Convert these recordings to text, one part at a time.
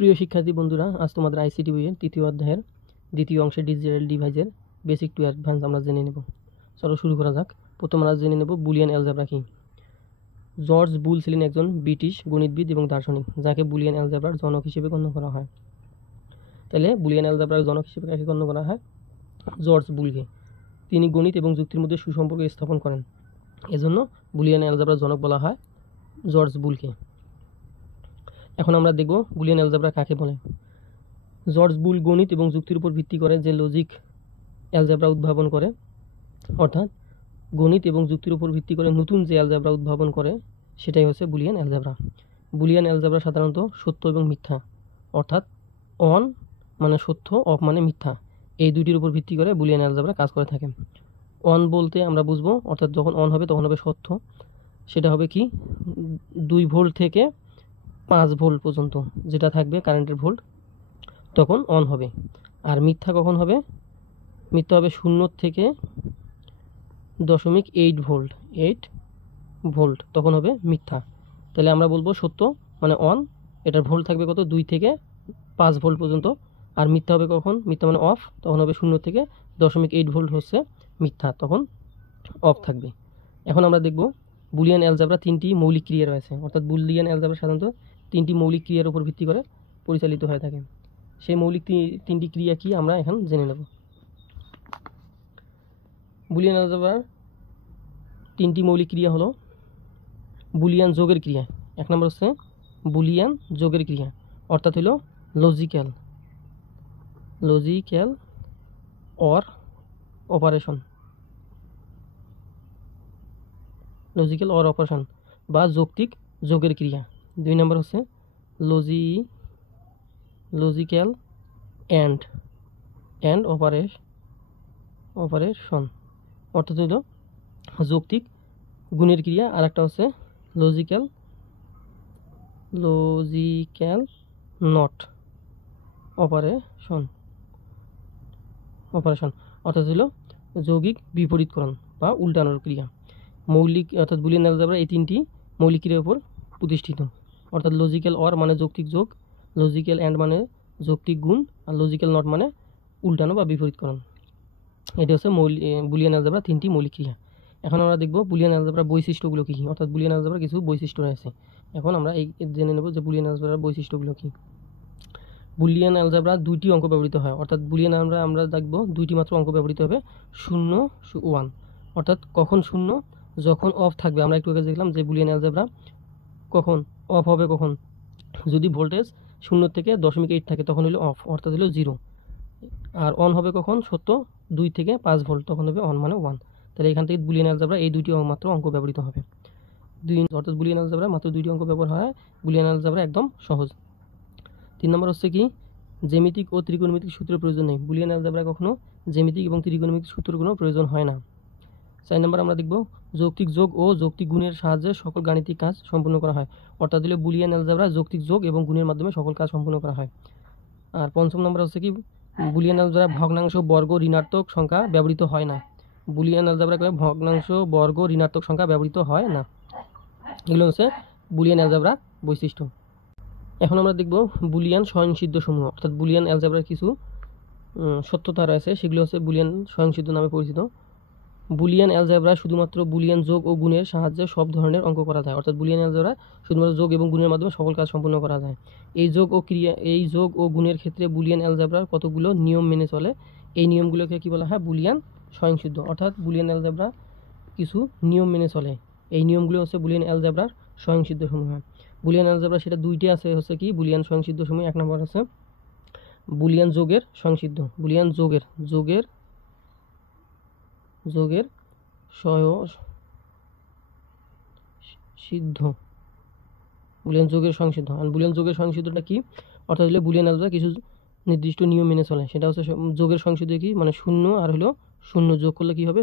প্রিয় শিক্ষার্থী বন্ধুরা, আজ তোমাদের আইসিটি বইয়ের তৃতীয় অধ্যায়ের দ্বিতীয় অংশে ডিজিটাল ডিভাইসের বেসিক টু অ্যাডভান্স আমরা জেনে নেব। চলো শুরু করা যাক। প্রথম আমরা জেনে নেব বুলিয়ান অ্যালজেব্রা কি। জর্জ বুল ছিলেন একজন ব্রিটিশ গণিতবিদ এবং দার্শনিক, যাকে বুলিয়ান অ্যালজেব্রার জনক হিসেবে গণ্য করা হয়। তাহলে বুলিয়ান অ্যালজেব্রার জনক হিসেবে কাকে গণ্য করা হয়? জর্জ বুলকে। তিনি গণিত এবং যুক্তির মধ্যে সুসম্পর্ক স্থাপন করেন, এজন্য বুলিয়ান অ্যালজেব্রার জনক বলা হয় জর্জ বুলকে। এখন আমরা দেখব বুলিয়ান অ্যালজেব্রা কাকে বলে। জর্জ বুল গণিত এবং যুক্তির উপর ভিত্তি করে যে লজিক অ্যালজেব্রা উদ্ভাবন করে, অর্থাৎ গণিত এবং যুক্তির উপর ভিত্তি করে নতুন যে অ্যালজেব্রা উদ্ভাবন করে, সেটাই হচ্ছে বুলিয়ান অ্যালজেব্রা। বুলিয়ান অ্যালজেব্রা সাধারণত সত্য এবং মিথ্যা, অর্থাৎ অন মানে সত্য, অফ মানে মিথ্যা, এই দুইটির উপর ভিত্তি করে বুলিয়ান অ্যালজেব্রা কাজ করে থাকে। অন বলতে আমরা বুঝবো, অর্থাৎ যখন অন হবে তখন হবে সত্য, সেটা হবে কি 2 ভোল্ট থেকে 5 ভোল্ট পর্যন্ত যেটা থাকবে কারেন্টের ভোল্ট, তখন অন হবে। আর মিথ্যা কখন হবে? মিথ্যা হবে 0 থেকে 0.8 ভোল্ট, 8 ভোল্ট, তখন হবে মিথ্যা। তাহলে আমরা বলবো সত্য মানে অন, এটার ভোল্ট থাকবে কত? 2 থেকে 5 ভোল্ট পর্যন্ত। আর মিথ্যা হবে কখন? মিথ্যা মানে অফ, তখন হবে 0 থেকে 0.8 ভোল্ট হচ্ছে মিথ্যা, তখন অফ থাকবে। এখন আমরা দেখব বুলিয়ান অ্যালজেব্রা 3টি মৌলিক ক্রিয়া রয়েছে, অর্থাৎ বুলিয়ান অ্যালজেব্রা সাধারণত 3টি মৌলিক ক্রিয়ার উপর ভিত্তি করে পরিচালিত হয়ে থাকে। সেই মৌলিক 3টি ক্রিয়া কি আমরা এখন জেনে নেব। বুলিয়ান অ্যালজেব্রার 3টি মৌলিক ক্রিয়া হলো বুলিয়ান যোগের ক্রিয়া। 1 নম্বর হচ্ছে বুলিয়ান যোগের ক্রিয়া, অর্থাৎ হলো logical or operation, logical or operation বা যৌক্তিক যোগের ক্রিয়া। 2 নম্বর হচ্ছে লজিক্যাল অ্যান্ড অপারেশন, অর্থাৎ হলো যৌক্তিক গুণের ক্রিয়া। আর একটা হচ্ছে লজিক্যাল নট অপারেশন, অর্থাৎ হলো যৌগিক বিপরীতকরণ বা উল্টানোর ক্রিয়া। মৌলিক অর্থাৎ বুলিয়ান অ্যালজেব্রা এই 3টি মৌলিক ক্রিয়ার উপর প্রতিষ্ঠিত, অর্থাৎ লজিক্যাল অর মানে যৌক্তিক যোগ, লজিক্যাল অ্যান্ড মানে যৌক্তিক গুণ, আর লজিক্যাল নট মানে উল্টানো বা বিপরীতকরণ। এটি হচ্ছে বুলিয়ান অ্যালজেব্রা 3টি মৌলিক ক্রিয়া। এখন আমরা দেখব বুলিয়ান অ্যালজেব্রার বৈশিষ্ট্যগুলো কী, অর্থাৎ বুলিয়ান অ্যালজেব্রার কিছু বৈশিষ্ট্য রয়েছে। এখন আমরা এই জেনে নেব যে বুলিয়ান অ্যালজেব্রার বৈশিষ্ট্যগুলো কী। বুলিয়ান অ্যালজেব্রা 2টি অঙ্ক ব্যবহৃত হয়, অর্থাৎ বুলিয়ান আমরা দেখব 2টি মাত্র অঙ্ক ব্যবহৃত হবে, 0, 1। অর্থাৎ কখন 0? যখন অফ থাকবে। আমরা একটু আগে দেখলাম যে বুলিয়ান অ্যালজেব্রা কখন অফ হবে, কখন যদি ভোল্টেজ 0 থেকে 0.8 থাকে তখন হলো অফ, অর্থাৎ হলো 0। আর অন হবে কখন? সত্য 2 থেকে 5 ভোল্ট, তখন হবে অন মানে 1। তাহলে এখান থেকে বুলিয়ান অ্যালজেব্রা এই 2টি মাত্র অঙ্ক ব্যবহৃত হবে। অর্থাৎ বুলিয়ান অ্যালজেব্রা মাত্র 2টি অঙ্ক ব্যবহার হয়। বুলিয়ান অ্যালজেব্রা একদম সহজ। 3 নম্বর হচ্ছে কি, জ্যামিতিক ও ত্রিকোণমিতিক সূত্রের প্রয়োজন নেই। বুলিয়ান অ্যালজেব্রা কখনো জ্যামিতিক এবং ত্রিকোণমিতিক সূত্রের কোনো প্রয়োজন হয় না। 4 নম্বর আমরা দেখব যৌক্তিক যোগ ও যৌক্তিক গুণের সাহায্যে সকল গাণিতিক কাজ সম্পূর্ণ করা হয়, অর্থাৎ হলো বুলিয়ান অ্যালজেব্রা যৌক্তিক যোগ এবং গুণের মাধ্যমে সকল কাজ সম্পূর্ণ করা হয়। আর 5 নম্বর হচ্ছে কি, বুলিয়ান অ্যালজেব্রা ভগ্নাংশ, বর্গ, ঋণাত্মক সংখ্যা ব্যবহৃত হয় না। বুলিয়ান অ্যালজেব্রা করে ভগ্নাংশ, বর্গ, ঋণাত্মক সংখ্যা ব্যবহৃত হয় না। এগুলো হচ্ছে বুলিয়ান অ্যালজেব্রার বৈশিষ্ট্য। এখন আমরা দেখব বুলিয়ান স্বয়ংসিদ্ধ সমূহ, অর্থাৎ বুলিয়ান অ্যালজেব্রার কিছু সত্যতা রয়েছে, সেগুলো হচ্ছে বুলিয়ান স্বয়ংসিদ্ধ নামে পরিচিত। বুলিয়ান অ্যালজেব্রায় শুধুমাত্র বুলিয়ান যোগ ও গুণের সাহায্যে সব ধরনের অঙ্ক করা যায়, অর্থাৎ বুলিয়ান অ্যালজেব্রায় শুধুমাত্র যোগ এবং গুণের মাধ্যমে সকল কাজ সম্পূর্ণ করা যায়। এই যোগ ও গুণের ক্ষেত্রে বুলিয়ান অ্যালজেব্রার কতগুলো নিয়ম মেনে চলে, এই নিয়মগুলোকে কি বলা হয়? বুলিয়ান স্বয়ংসিদ্ধ। অর্থাৎ বুলিয়ান অ্যালজেব্রা কিছু নিয়ম মেনে চলে, এই নিয়মগুলো হচ্ছে বুলিয়ান অ্যালজেব্রার স্বয়ংসিদ্ধ সমূহ। বুলিয়ান অ্যালজেব্রা সেটা 2টি আছে, হচ্ছে কি বুলিয়ান স্বয়ংসিদ্ধ সমূহ। 1 নম্বর আছে বুলিয়ান যোগের স্বয়ংসিদ্ধ, বুলিয়ান যোগের সিদ্ধ, বুলিয়ান যোগের সংসিদ্ধ। আর বুলিয়ান যোগের সংসিদ্ধটা কি? অর্থাৎ হলো বুলিয়ান অ্যালজেব্রা কিছু নির্দিষ্ট নিয়ম মেনে চলে, সেটা হচ্ছে যোগের সংসিদ্ধ কি, মানে 0 আর হলো 0 যোগ করলে কি হবে?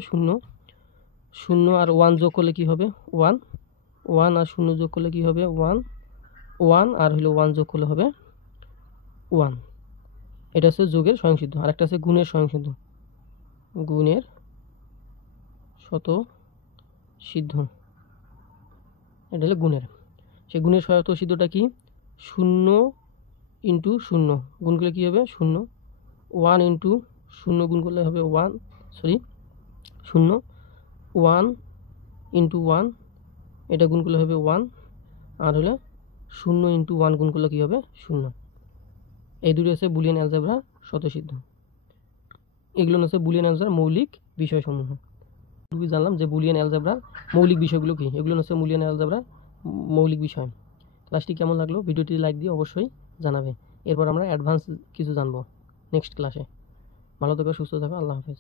0 আর 1 যোগ করলে কি হবে? 1 আর 0 যোগ করলে কি হবে? 1 আর হলো 1 যোগ করলে হবে 1। এটা হচ্ছে যোগের স্বয়ংসিদ্ধ। আর একটা আছে গুণের স্বয়ংসিদ্ধ, গুণের স্বতঃসিদ্ধ, এটা হলো গুণের। সেই গুণের স্বতঃসিদ্ধটা কি? 0 ইন্টু শূন্য গুণ করলে কী হবে শূন্য, 1 ইন্টু শূন্য গুণ করলে হবে শূন্য, 1 ইন্টু 1 এটা গুণ করলে হবে 1, আর হলে 0 ইন্টু 1 গুণ করলে কী হবে শূন্য। এই দুটো হচ্ছে বুলিয়ান অ্যালজেব্রা স্বতঃসিদ্ধ। এগুলো হচ্ছে বুলিয়ান অ্যালজেব্রার মৌলিক বিষয়সমূহ। জানলাম যে বুলিয়ান অ্যালজেব্রার মৌলিক বিষয়গুলো কী, এগুলো হচ্ছে বুলিয়ান অ্যালজেব্রার মৌলিক বিষয়। ক্লাসটি কেমন লাগলো, ভিডিওটি লাইক দিয়ে অবশ্যই জানাবে। এরপর আমরা অ্যাডভান্স কিছু জানবো নেক্সট ক্লাসে। ভালো থাকো, সুস্থ থাকো, আল্লাহ হাফেজ।